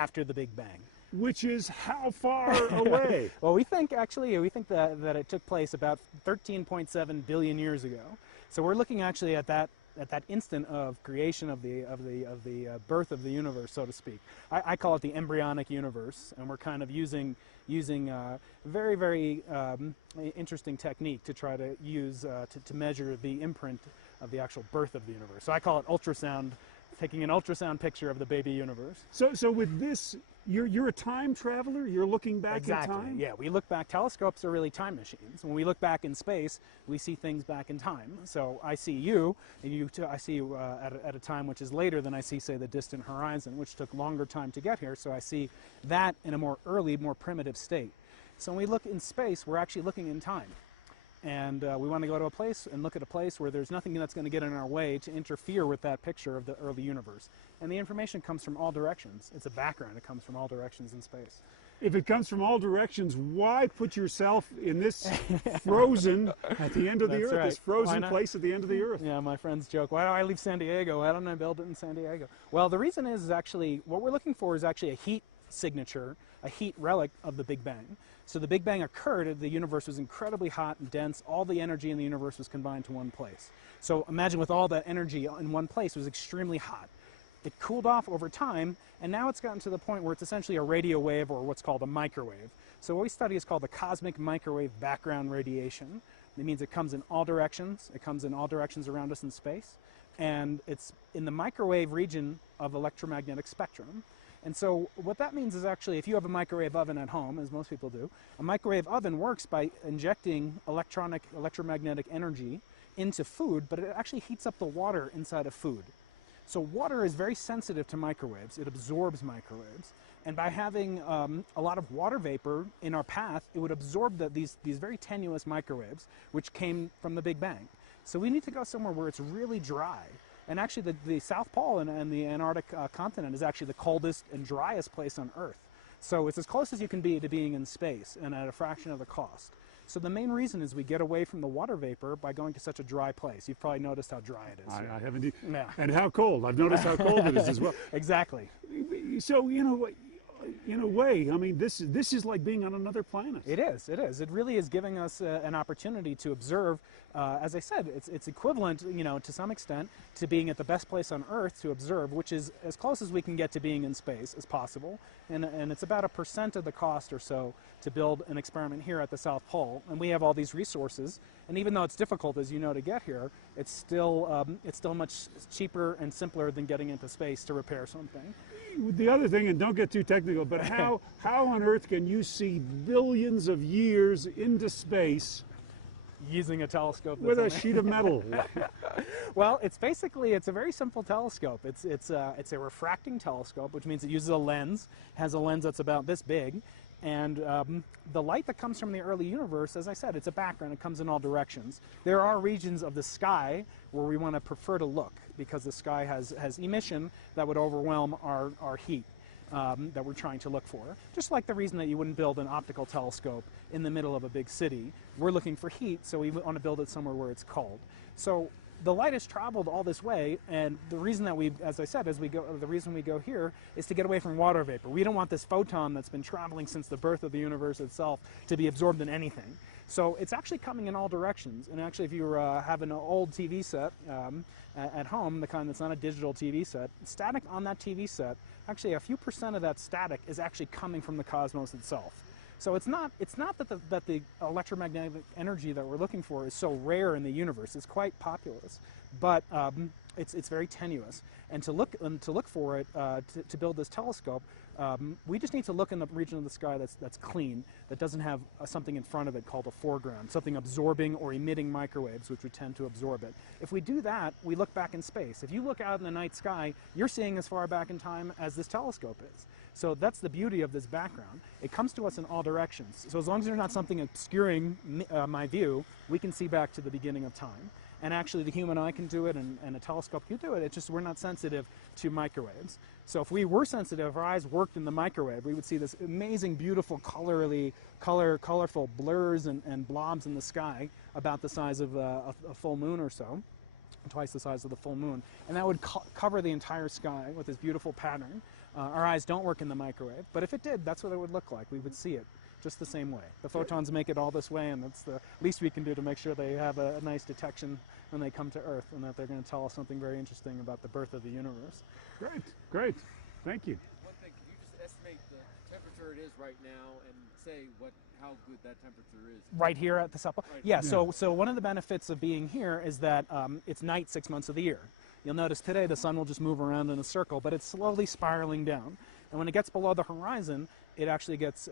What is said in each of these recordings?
after the Big Bang. Which is how far away? Well, we think that it took place about 13.7 billion years ago. So we're looking actually at that instant of creation of the birth of the universe, so to speak. I call it the embryonic universe, and we're kind of using very, very interesting technique to try to use to measure the imprint of the actual birth of the universe. So I call it ultrasound, taking an ultrasound picture of the baby universe. So with this, you're a time traveler? You're looking back in time? Yeah, we look back. Telescopes are really time machines. When we look back in space, we see things back in time. So I see you, and I see you at a time which is later than I see, say, the distant horizon, which took longer time to get here. So I see that in a more early, more primitive state. So when we look in space, we're actually looking in time. And we want to go to a place and look at a place where there's nothing that's going to get in our way to interfere with that picture of the early universe. And the information comes from all directions. It's a background. It comes from all directions in space. If it comes from all directions, why put yourself in this frozen at the end of the Earth, right. this frozen place at the end of the Earth? Yeah, my friends joke, why do I leave San Diego? Why don't I build it in San Diego? Well, the reason is actually, what we're looking for is actually a heat signature, a heat relic of the Big Bang. So the Big Bang occurred, the universe was incredibly hot and dense, all the energy in the universe was combined to one place. So imagine with all that energy in one place, it was extremely hot. It cooled off over time, and now it's gotten to the point where it's essentially a radio wave, or what's called a microwave. So what we study is called the cosmic microwave background radiation. It means it comes in all directions. It comes in all directions around us in space, and it's in the microwave region of electromagnetic spectrum. And so what that means is actually, if you have a microwave oven at home, as most people do, a microwave oven works by injecting electromagnetic energy into food, but it actually heats up the water inside of food. So water is very sensitive to microwaves. It absorbs microwaves. And by having a lot of water vapor in our path, it would absorb these very tenuous microwaves, which came from the Big Bang. So we need to go somewhere where it's really dry. And actually the South Pole and the Antarctic continent is actually the coldest and driest place on Earth. So it's as close as you can be to being in space, and at a fraction of the cost. So the main reason is we get away from the water vapor by going to such a dry place. You've probably noticed how dry it is. I have indeed. Yeah. And how cold. I've noticed how cold it is as well. Exactly. So, in a way, I mean, this is like being on another planet. It is. It really is giving us an opportunity to observe. As I said, it's equivalent, to some extent, to being at the best place on Earth to observe, which is as close as we can get to being in space as possible. And it's about 1% of the cost or so to build an experiment here at the South Pole. And we have all these resources. And even though it's difficult, as you know, to get here, it's still much cheaper and simpler than getting into space to repair something. The other thing, and don't get too technical, but how on earth can you see billions of years into space using a telescope with a sheet of metal? Well, it's a very simple telescope. It's a refracting telescope, which means it uses a lens, has a lens that's about this big, and the light that comes from the early universe, as I said, it's a background. It comes in all directions. There are regions of the sky where we want to prefer to look, because the sky has emission that would overwhelm our heat that we're trying to look for. Just like the reason that you wouldn't build an optical telescope in the middle of a big city. We're looking for heat, so we want to build it somewhere where it's cold. So the light has traveled all this way, and the reason that the reason we go here is to get away from water vapor. We don't want this photon that's been traveling since the birth of the universe itself to be absorbed in anything. So it's actually coming in all directions. And actually, if you have an old TV set at home, the kind that's not a digital TV set, static on that TV set, actually a few percent of that static is actually coming from the cosmos itself. So it's not that the electromagnetic energy that we're looking for is so rare in the universe. It's quite populous, but it's very tenuous. And to look for it, to build this telescope, we just need to look in the region of the sky that's clean, that doesn't have something in front of it called a foreground, something absorbing or emitting microwaves, which would tend to absorb it. If we do that, we look back in space. If you look out in the night sky, you're seeing as far back in time as this telescope is. So that's the beauty of this background. It comes to us in all directions. So as long as there's not something obscuring my view, we can see back to the beginning of time. And actually the human eye can do it, and a telescope can do it. It's just we're not sensitive to microwaves. So if we were sensitive, if our eyes worked in the microwave, we would see this amazing, beautiful, colorful blurs and blobs in the sky about the size of a full moon or so, twice the size of the full moon. And that would cover the entire sky with this beautiful pattern. Our eyes don't work in the microwave, but if it did, that's what it would look like. We would see it just the same way. The photons make it all this way, and that's the least we can do to make sure they have a nice detection when they come to Earth, and that they're going to tell us something very interesting about the birth of the universe. Great, great. Thank you. One thing, can you just estimate the temperature it is right now and say how good that temperature is? Right here at the South Pole? Right. Yeah, so one of the benefits of being here is that it's night 6 months of the year. You'll notice today the sun will just move around in a circle, but it's slowly spiraling down. And when it gets below the horizon, it actually gets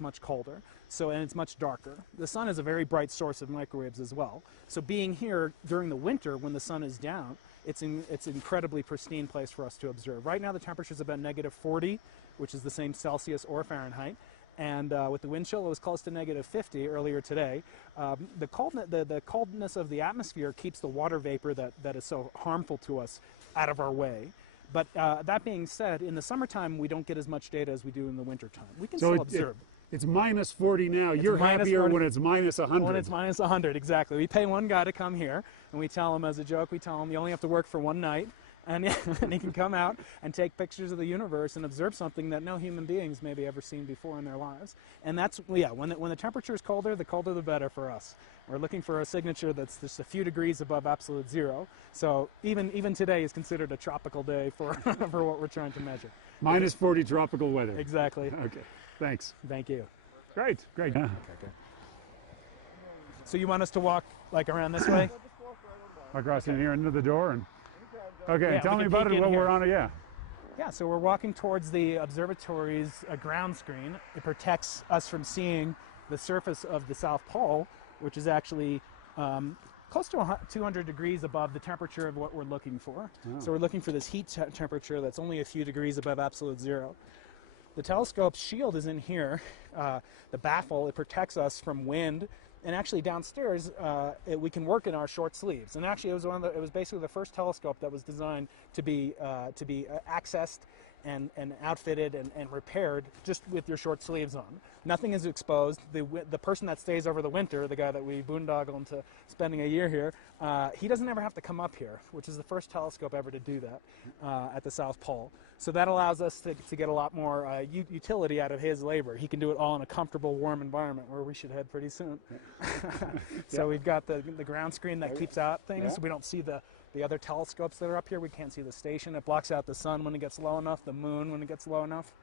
much colder. And it's much darker. The sun is a very bright source of microwaves as well. So being here during the winter when the sun is down, it's an incredibly pristine place for us to observe. Right now the temperature is about -40, which is the same Celsius or Fahrenheit. And with the wind chill, it was close to -50 earlier today. The coldness of the atmosphere keeps the water vapor that is so harmful to us out of our way. But that being said, in the summertime, we don't get as much data as we do in the wintertime. We can still observe. It's -40 now. You're happier when it's -100. When it's -100, exactly. We pay one guy to come here, and we tell him as a joke, we tell him you only have to work for one night, and he can come out and take pictures of the universe and observe something that no human beings maybe ever seen before in their lives. And that's, yeah, when the temperature is colder the better for us. We're looking for a signature that's just a few degrees above absolute zero. So even today is considered a tropical day for, for what we're trying to measure. -40 tropical weather. Exactly. Okay, thanks. Thank you. Great, great. Yeah. Okay. So you want us to walk like around this way? Across in here into the door and okay, Yeah, tell we me can about peek it in while we're here. on it. Yeah. Yeah, so we're walking towards the observatory's ground screen. It protects us from seeing the surface of the South Pole, which is actually close to 200 degrees above the temperature of what we're looking for. Oh. So we're looking for this heat temperature that's only a few degrees above absolute zero. The telescope's shield is in here. The baffle, it protects us from wind. And actually downstairs, we can work in our short sleeves. And actually, it was basically the first telescope that was designed to be accessed and outfitted and repaired just with your short sleeves on. Nothing is exposed. The person that stays over the winter, the guy that we boondoggle into spending a year here, he doesn't ever have to come up here, which is the first telescope ever to do that at the South Pole. So that allows us to get a lot more utility out of his labor. He can do it all in a comfortable, warm environment where we should head pretty soon. So we've got the ground screen that keeps out things. Yeah. We don't see the other telescopes that are up here. We can't see the station. It blocks out the sun when it gets low enough, the moon when it gets low enough.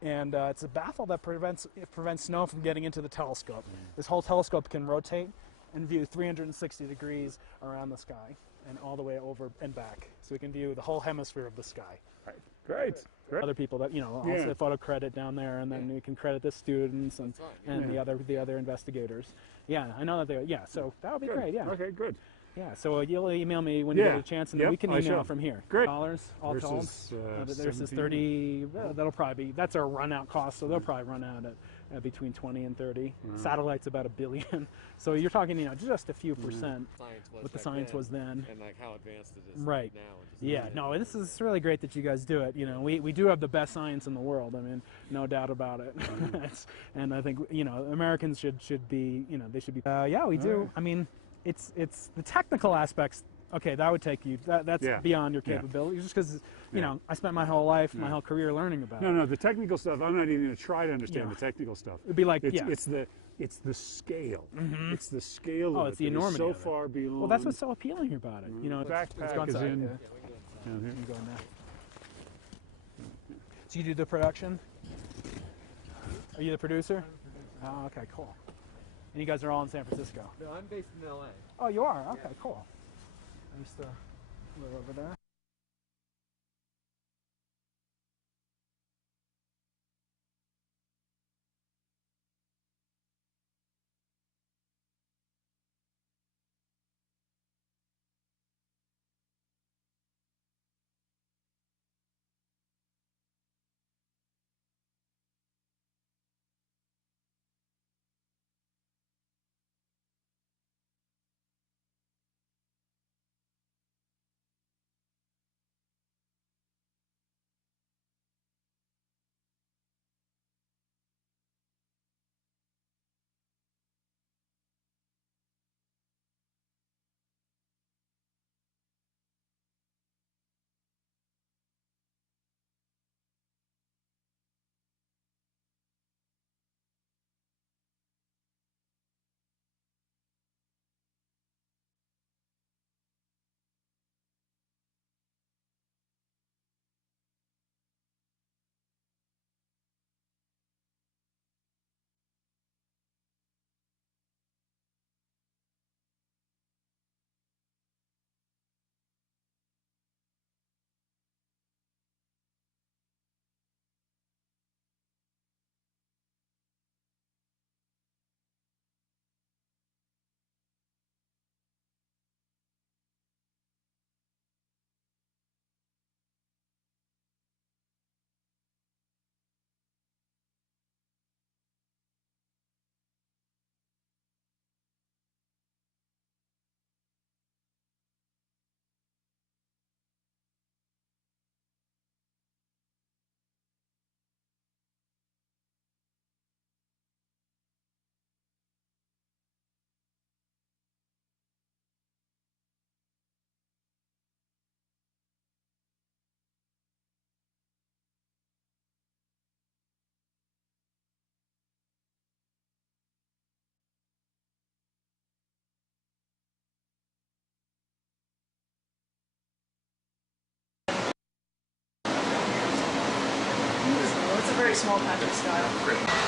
And it's a baffle that prevents snow from getting into the telescope. This whole telescope can rotate and view 360 degrees around the sky and all the way over and back. So we can view the whole hemisphere of the sky. Right. Great. Great. Other people that, also photo credit down there, and then we can credit the students and the other investigators. Yeah, I know that so that would be great, yeah. Okay, good. Yeah, so you'll email me when you get a chance, and then we can email from here. Great. Dollars all told. There's this 17. 30. That'll probably be. That's our run out cost, so they'll probably run out at between 20 and 30. Satellite's about $1 billion, so you're talking, just a few percent. What the science was then. And like how advanced it is Right. now. Yeah. No, this is really great that you guys do it. We do have the best science in the world. I mean, no doubt about it. And I think Americans should be. They should be. Yeah, we do. Right. I mean. It's the technical aspects. Okay, that would take you. That's beyond your capabilities. Just because I spent my whole life, my whole career learning about it. No, the technical stuff. I'm not even going to try to understand the technical stuff. It'd be like it's the scale. It's the scale. It's the enormity. So of it. far beyond. Well, that's what's so appealing about it. Backpack is in. You can go in there. So you do the production? Are you the producer? Oh, okay, cool. And you guys are all in San Francisco? No, I'm based in LA. Oh, you are? Okay, cool. I used to live over there. very small patch of sky. Great.